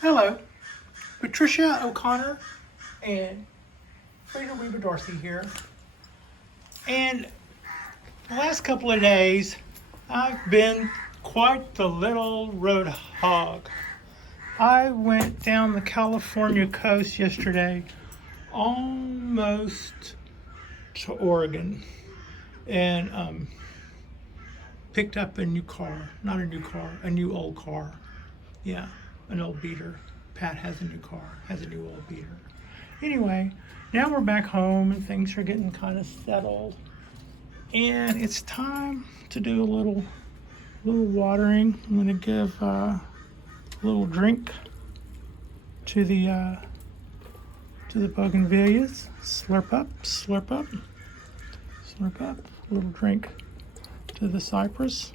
Hello, Patricia O'Connor and Frida Darcy here. And the last couple of days, I've been quite the little road hog. I went down the California coast yesterday, almost to Oregon, and picked up a new car. Not a new car, a new old car. Yeah, an old beater. Pat has a new car, has a new old beater. Anyway, now we're back home and things are getting kind of settled. And it's time to do a little watering. I'm gonna give a little drink to the bougainvilleas. Slurp up, slurp up, slurp up. A little drink to the cypress.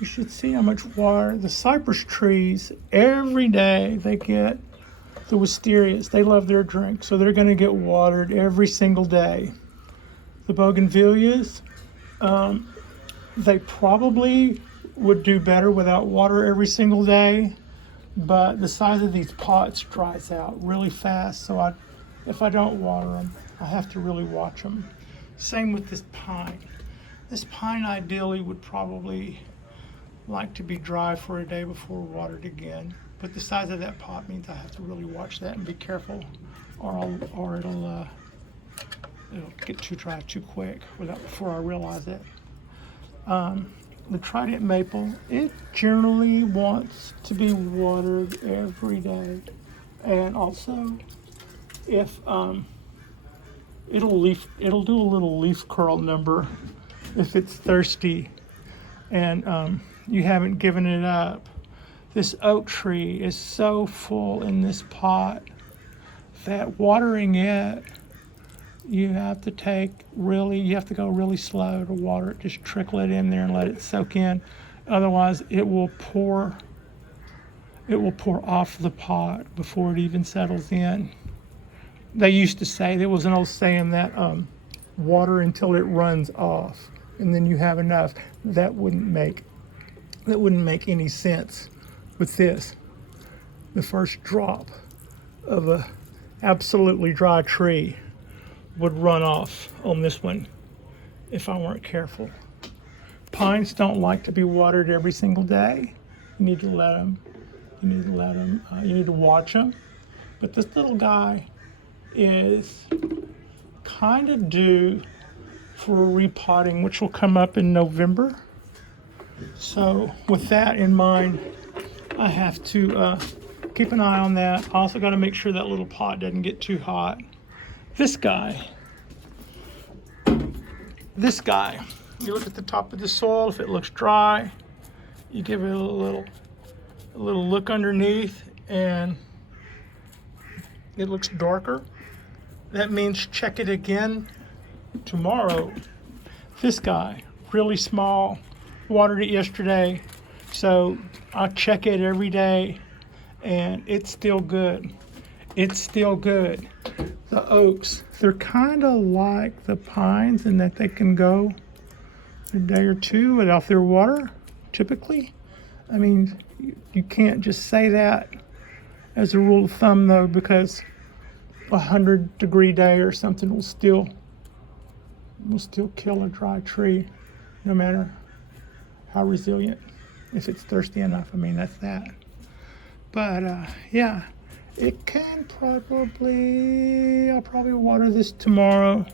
You should see how much water the cypress trees every day they get. The wisterias, they love their drink, so they're going to get watered every single day. The bougainvilleas, they probably would do better without water every single day, but the size of these pots dries out really fast, so if I don't water them, I have to really watch them. Same with this pine. This pine ideally would probably like to be dry for a day before watered again, but the size of that pot means I have to really watch that and be careful, or it'll get too dry too quick before I realize it. The trident maple, it generally wants to be watered every day, and also if it'll do a little leaf curl number if it's thirsty and you haven't given it up. This oak tree is so full in this pot that watering it, you have to go really slow to water it. Just trickle it in there and let it soak in. Otherwise, it will pour off the pot before it even settles in. They used to say, there was an old saying that water until it runs off, and then you have enough. That wouldn't make any sense with this. The first drop of a absolutely dry tree would run off on this one if I weren't careful. Pines don't like to be watered every single day. You need to let them. You need to watch them. But this little guy is kind of due for a repotting, which will come up in November. So with that in mind, I have to keep an eye on that. I also got to make sure that little pot doesn't get too hot. This guy, you look at the top of the soil. If it looks dry, you give it a little look underneath, and it looks darker. That means check it again tomorrow. This guy, really small, watered it yesterday, so I check it every day, and it's still good. It's still good. The oaks, they're kind of like the pines in that they can go a day or two without their water, typically. I mean, you can't just say that as a rule of thumb, though, because 100-degree day or something will still kill a dry tree, no matter how resilient, if it's thirsty enough. I mean, that's that. But yeah, it can I'll probably water this tomorrow.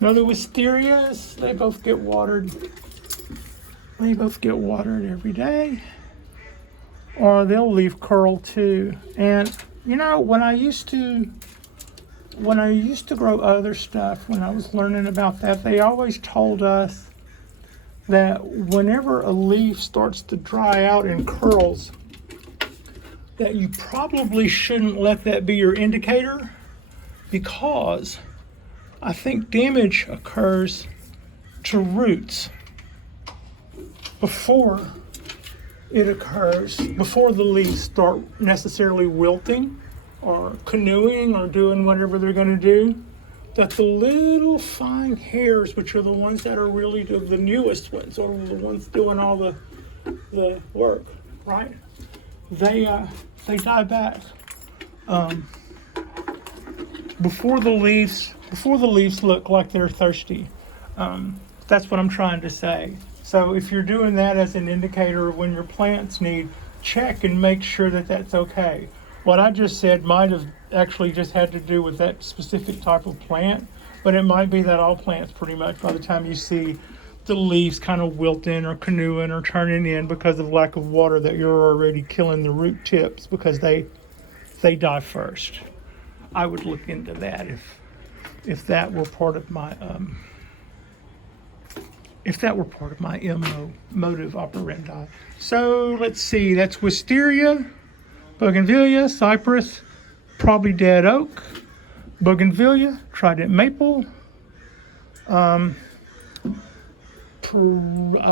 Now the wisterias, they both get watered every day, or they'll leaf curl too. And you know, when I used to grow other stuff, when I was learning about that, they always told us that whenever a leaf starts to dry out and curls, that you probably shouldn't let that be your indicator, because I think damage occurs to roots before the leaves start necessarily wilting or canoeing or doing whatever they're going to do. that the little fine hairs, which are the ones that are really the newest ones, or the ones doing all the work, right? They die back before the leaves look like they're thirsty. That's what I'm trying to say. So if you're doing that as an indicator of when your plants need, check and make sure that that's okay. What I just said might have actually just had to do with that specific type of plant, but it might be that all plants pretty much, by the time you see the leaves kind of wilting or canoeing or turning in because of lack of water, that you're already killing the root tips because they die first. I would look into that if that were part of my motive operandi. So let's see, that's wisteria, bougainvillea, cypress, probably dead oak, bougainvillea, trident maple. I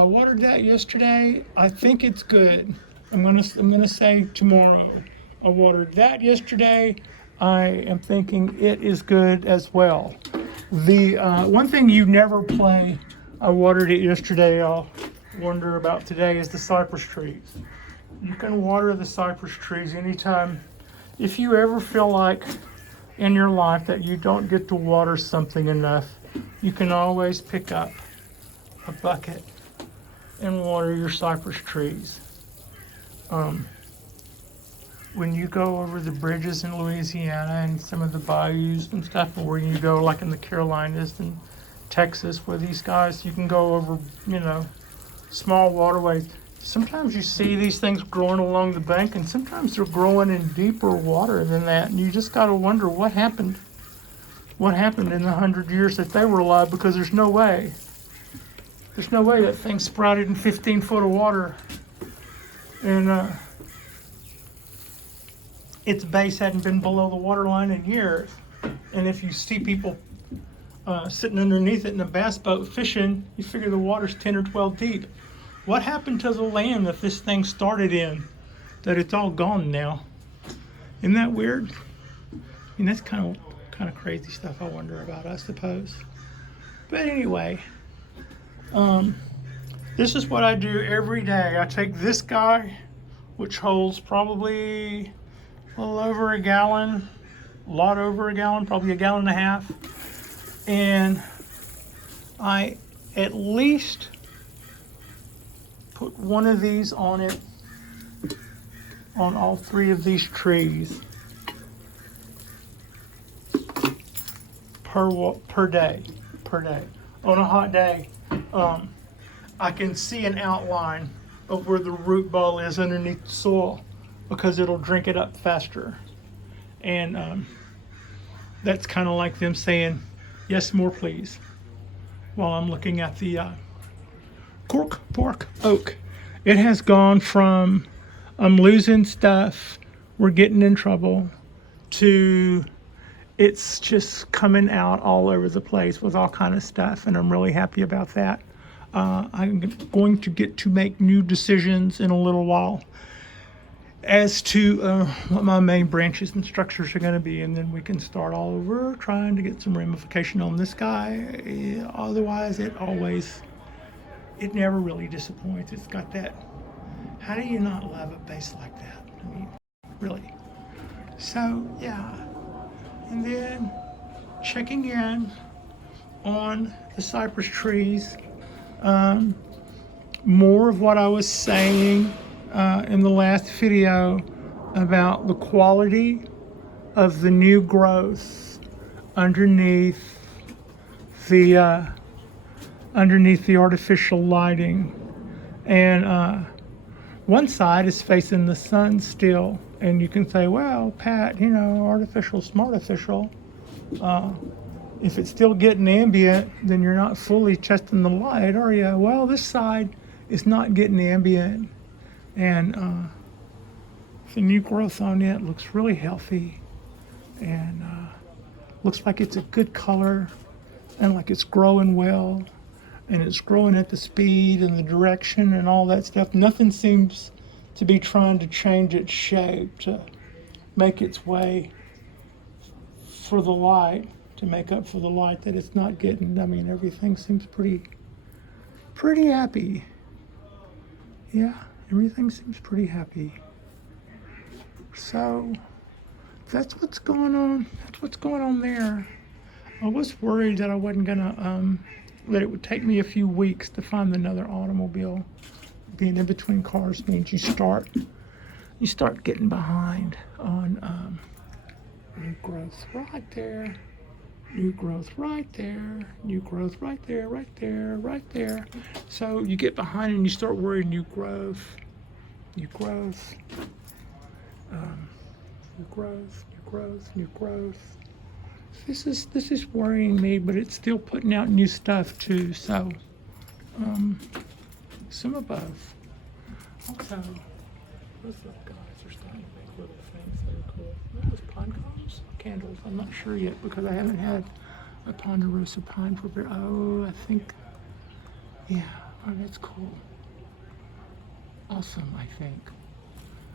watered that yesterday. I think it's good. I'm gonna say tomorrow. I watered that yesterday. I am thinking it is good as well. The one thing you never play, I watered it yesterday, I'll wonder about today, is the cypress trees. You can water the cypress trees anytime. If you ever feel like in your life that you don't get to water something enough, you can always pick up a bucket and water your cypress trees. When you go over the bridges in Louisiana and some of the bayous and stuff, or when you go like in the Carolinas and Texas, where these guys, you can go over, small waterways. Sometimes you see these things growing along the bank, and sometimes they're growing in deeper water than that, and you just got to wonder what happened in the 100 years that they were alive, because there's no way that thing sprouted in 15 foot of water, and its base hadn't been below the water line in years. And if you see people sitting underneath it in a bass boat fishing, you figure the water's 10 or 12 deep. What happened to the land that this thing started in, that it's all gone now? Isn't that weird? I mean, that's kind of crazy stuff I wonder about, I suppose. But anyway, this is what I do every day. I take this guy, which holds probably a little over a gallon, a lot over a gallon, probably a gallon and a half. And I at least put one of these on it, on all three of these trees per day. On a hot day, I can see an outline of where the root ball is underneath the soil, because it'll drink it up faster. And that's kind of like them saying, yes, more please, while I'm looking at the Cork Bark Oak. It has gone from I'm losing stuff, we're getting in trouble, to it's just coming out all over the place with all kind of stuff, and I'm really happy about that. I'm going to get to make new decisions in a little while as to what my main branches and structures are going to be, and then we can start all over trying to get some ramification on this guy. Otherwise, it never really disappoints. It's got that, how do you not love a base like that? I mean, really. So yeah, and then checking in on the cypress trees. More of what I was saying in the last video about the quality of the new growth underneath the artificial lighting. And one side is facing the sun still, and you can say, well, Pat, artificial, smartificial. If it's still getting ambient, then you're not fully testing the light, are you? Well, this side is not getting ambient, and the new growth on it looks really healthy, and looks like it's a good color, and like it's growing well, and it's growing at the speed and the direction and all that stuff. Nothing seems to be trying to change its shape to make its way for the light to make up for the light that it's not getting. I mean, everything seems pretty happy. Yeah, everything seems pretty happy. So that's what's going on. That's what's going on there. I was worried that I wasn't gonna, that it would take me a few weeks to find another automobile. Being in between cars means you start getting behind on new growth right there, new growth right there, new growth right there, right there, right there. So you get behind and you start worrying new growth, new growth, new growth, new growth, new growth. This is worrying me, but it's still putting out new stuff too. So some of both. Also, those little guys are starting to make little things that are cool. Are those pine cones? Candles. I'm not sure yet because I haven't had a ponderosa pine for very. Oh, I think. Yeah. Oh, that's cool. Awesome. I think.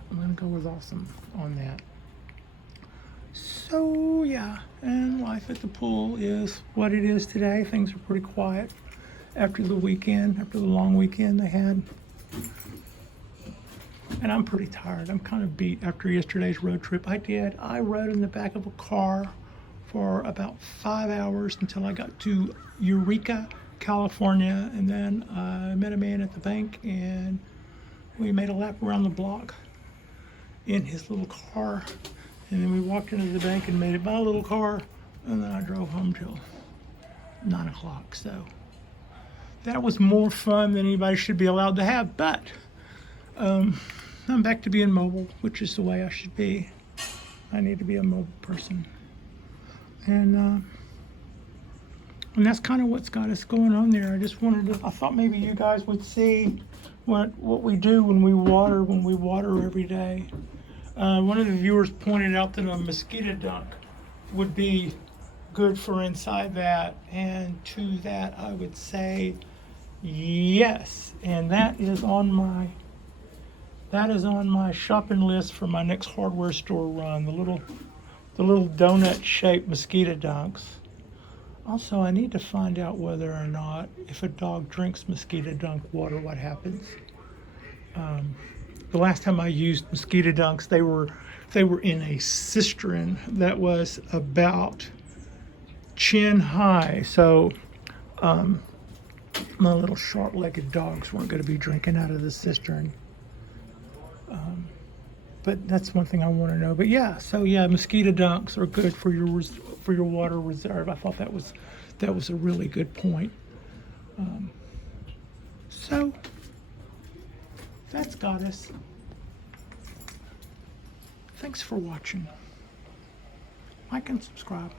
I'm gonna go with awesome on that. So yeah, and life at the pool is what it is today. Things are pretty quiet after the weekend, after the long weekend they had. And I'm pretty tired. I'm kind of beat after yesterday's road trip. I rode in the back of a car for about 5 hours until I got to Eureka, California, and then I met a man at the bank and we made a lap around the block in his little car. And then we walked into the bank and made it my little car, and then I drove home till 9 o'clock. So that was more fun than anybody should be allowed to have, but I'm back to being mobile, which is the way I should be. I need to be a mobile person. And that's kind of what's got us going on there. I thought maybe you guys would see what we do when we water every day. One of the viewers pointed out that a mosquito dunk would be good for inside that, and to that I would say yes. And that is on my shopping list for my next hardware store run. The little donut-shaped mosquito dunks. Also, I need to find out whether or not if a dog drinks mosquito dunk water, what happens. The last time I used mosquito dunks, they were in a cistern that was about chin high. So my little short-legged dogs weren't going to be drinking out of the cistern. But that's one thing I want to know. But yeah, so yeah, mosquito dunks are good for your water reserve. I thought that was a really good point. So that's got us. Thanks for watching. Like and subscribe.